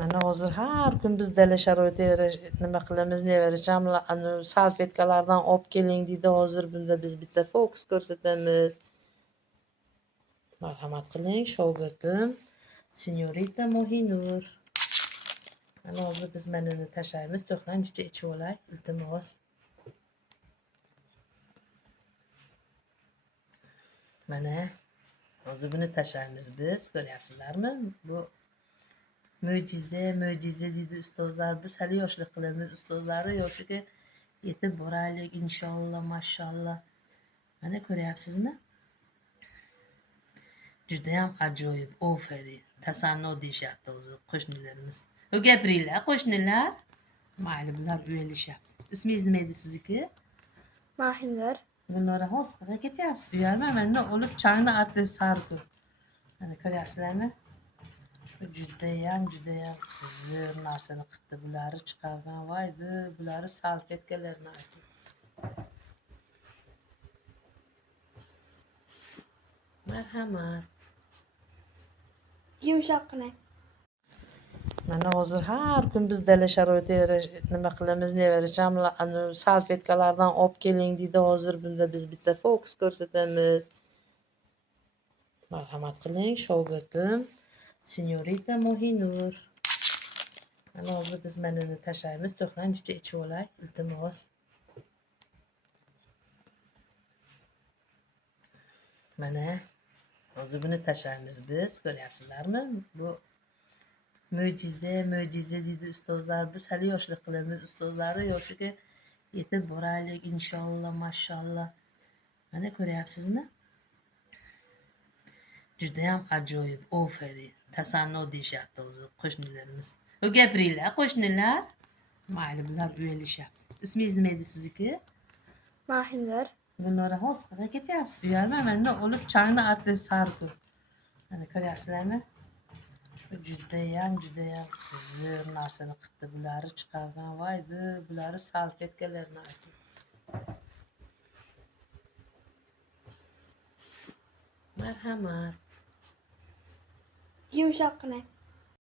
Mana hozir har kun biz dala sharoitda nima qilamiz, nevaracham salfetkalardan olib keling deydi. Hozir bunda biz bitta fokus ko'rsatamiz. Marhamat qiling, shogirdim Sinyorita Mo'hinur. Mana hozir biz menuni tashlaymiz. To'xtangicha ichib olay, iltimos. Mana hozir buni tashlaymiz biz. Ko'ryapsizlarmi? Bu mo'jiza deydi ustozlar. Biz hali yoshlik qilamiz. Ustozlari yoshiga yetib boraylik inshaalloh, mashalloh. Mana ko'ryapsizmi? Judayam ajoyib, ofarin. Tasanno deyishyapti o'zi qo'shnilarimiz. Gapiringlar qo'shnilar. Mayli, bular uyalashyapti. Ismingiz nima edi sizniki? Mahindar. Gulnora, hozir qayerga ketyapsiz? Uyalma, meni olib changni artist sari tur. Mana ko'ryapsizlarmi? Judayam zo'r narsani qilibdi. Bularni chiqargan, voy, bularni salfetkalarni aytib. Marhamat. Yumshoqqina. Mana hozir har kun biz dala sharoitda nima qilamiz, nevaracham salfetkalardan olib keling deydi. Hozir bunda biz bitta fokus ko'rsatamiz. Marhamat qiling, shogirdim Sinyorita Mo'hinur. Mana hozir biz menuni tashlaymiz. To'xtangicha ichib olay, iltimos. Mana hozir buni tashlaymiz biz. Ko'ryapsizlarmi? Bu mo'jiza deydi ustozlar. Biz hali yoshlik qilamiz. Ustozlari yoshiga yetib boraylik inshaalloh, mashalloh. Mana ko'ryapsizmi? Judayam ajoyib, ofarin. Tasanno deyishyapti o'zi qo'shnilarimiz. Gapiringlar qo'shnilar. Mayli, bular uyalashyapti. Ismingiz nima edi sizniki? Mahindar. Gulnora, hozir qayerga ketyapsiz? Uyalma, meni olib changni artist sari tur. Mana ko'ryapsizlarmi? Judayam zo'r narsani qilibdi. Bularni chiqargan, voy, bularni salfetkalarni aytib. Marhamat. Yumshoqqina.